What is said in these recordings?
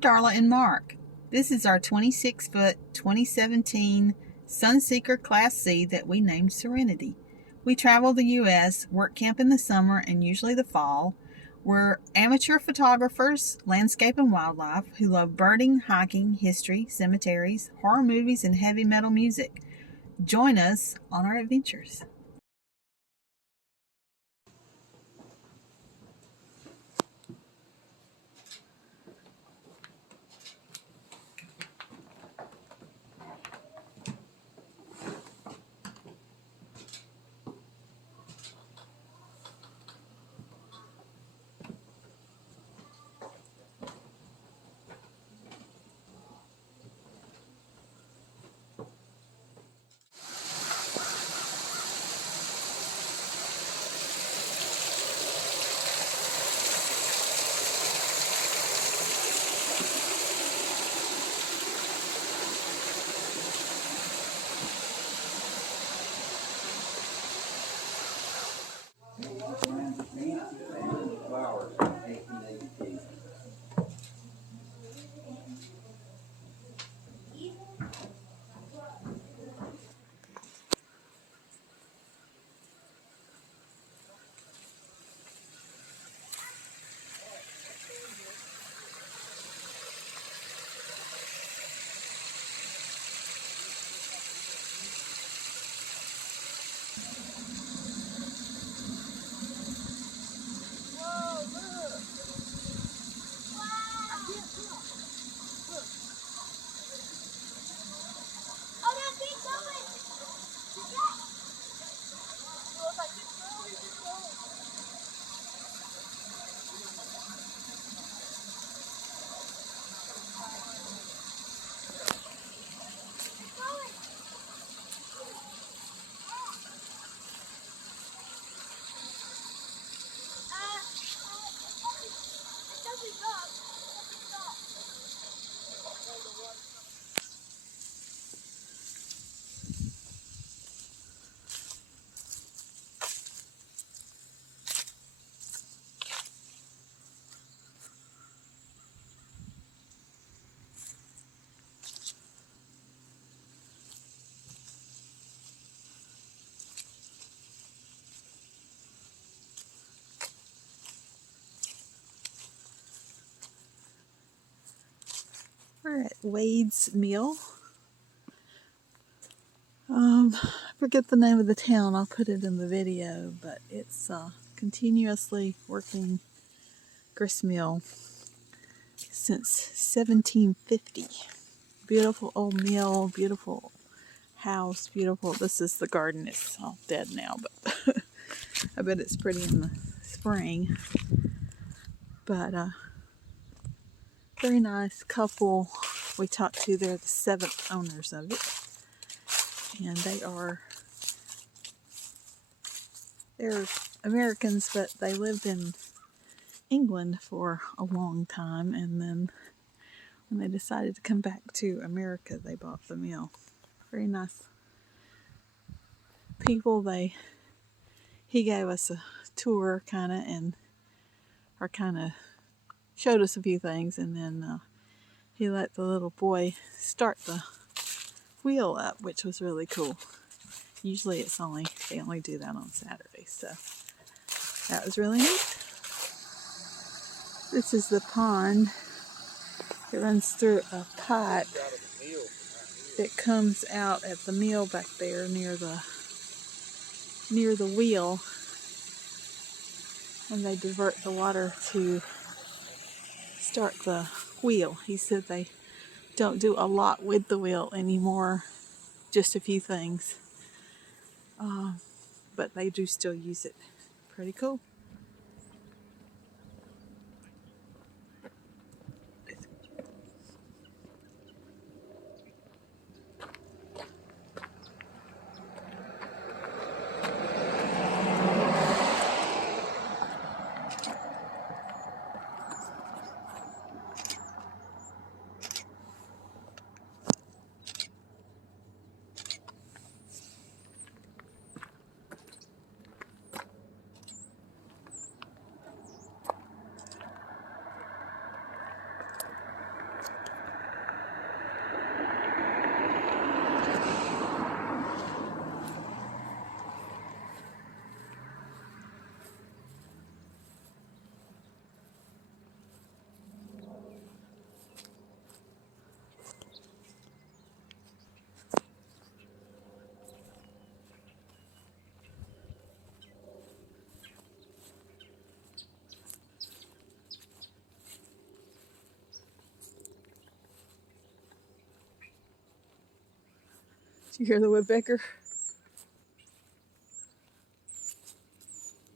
Darla and Mark. This is our 26-foot 2017 Sunseeker Class C that we named Serenity. We travel the U.S., work camp in the summer and usually the fall. We're amateur photographers, landscape and wildlife, who love birding, hiking, history, cemeteries, horror movies, and heavy metal music. Join us on our adventures. We're at Wade's Mill. I forget the name of the town. I'll put it in the video, but it's a continuously working grist mill since 1750. Beautiful old mill, beautiful house, beautiful. This is the garden. It's all dead now, but I bet it's pretty in the spring. But very nice couple we talked to. They're the 7th owners of it, and they're Americans, but they lived in England for a long time, and then when they decided to come back to America, they bought the mill. Very nice people. He gave us a tour and showed us a few things, and then he let the little boy start the wheel up, which was really cool. Usually they only do that on Saturdays, so that was really neat. This is the pond. It runs through a pipe that comes out at the mill back there near the wheel, and they divert the water to start the wheel. He said they don't do a lot with the wheel anymore, just a few things, but they do still use it. Pretty cool. You hear the woodpecker?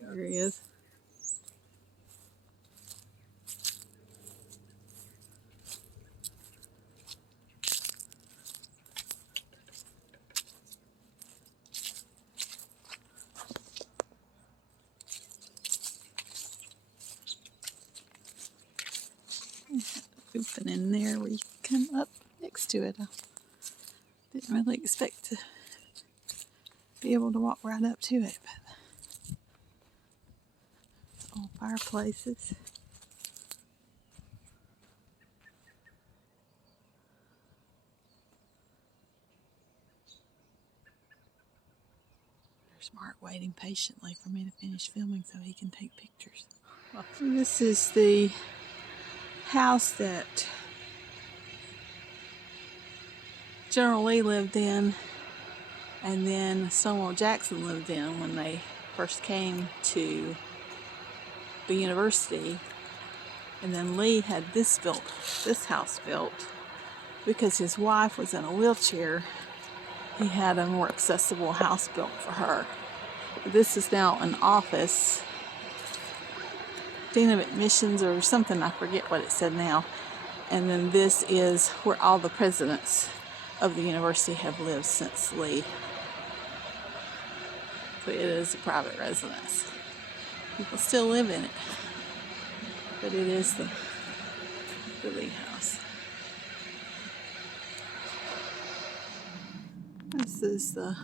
There he is. Open in there where you can come up next to it. I didn't really expect to be able to walk right up to it, but all fireplaces. There's Mark waiting patiently for me to finish filming so he can take pictures. Well, this is the house that General Lee lived in, and then Stonewall Jackson lived in when they first came to the university. And then Lee had this house built, because his wife was in a wheelchair. He had a more accessible house built for her. This is now an office, Dean of Admissions or something, I forget what it said now. And then this is where all the presidents of the university have lived since Lee. So it is a private residence. People still live in it, but it is the Lee house. This is the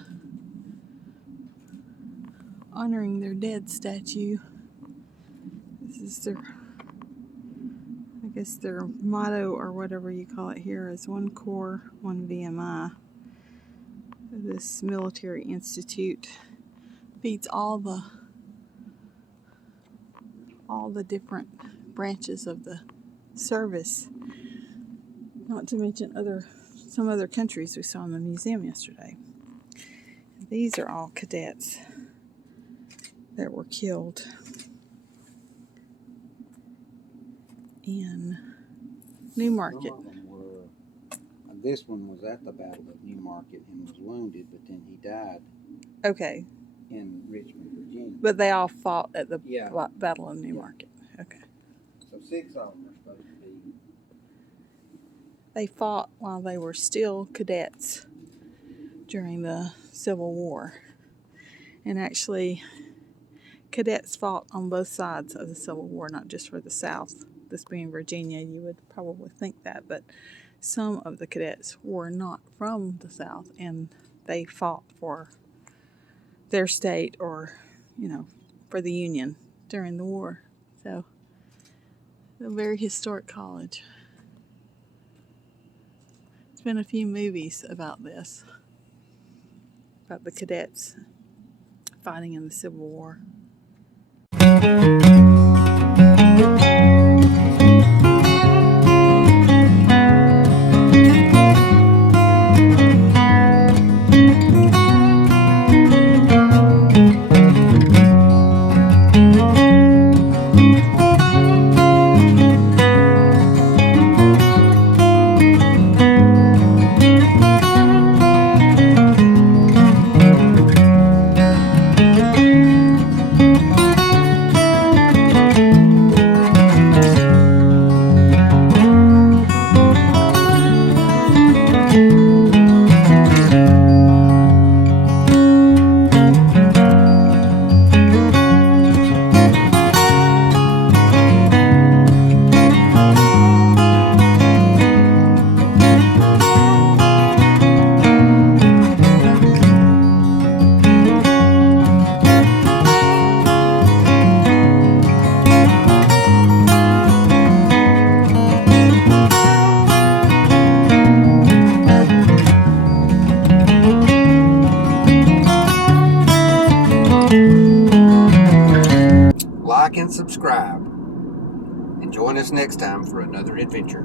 honoring their dead statue. This is their, I guess their motto or whatever you call it here is one core, one VMI. This military institute feeds all the different branches of the service, not to mention some other countries we saw in the museum yesterday. These are all cadets that were killed in Newmarket. Some of them were, this one was at the Battle of Newmarket and was wounded, but then he died. Okay. In Richmond, Virginia. But they all fought at the Battle of Newmarket. Yeah. Okay. So 6 of them are supposed to be. They fought while they were still cadets during the Civil War. And actually, cadets fought on both sides of the Civil War, not just for the South. This being Virginia, you would probably think that, but some of the cadets were not from the South, and they fought for their state or, for the Union during the war. So, a very historic college. There's been a few movies about this, about the cadets fighting in the Civil War. Like and subscribe, and join us next time for another adventure.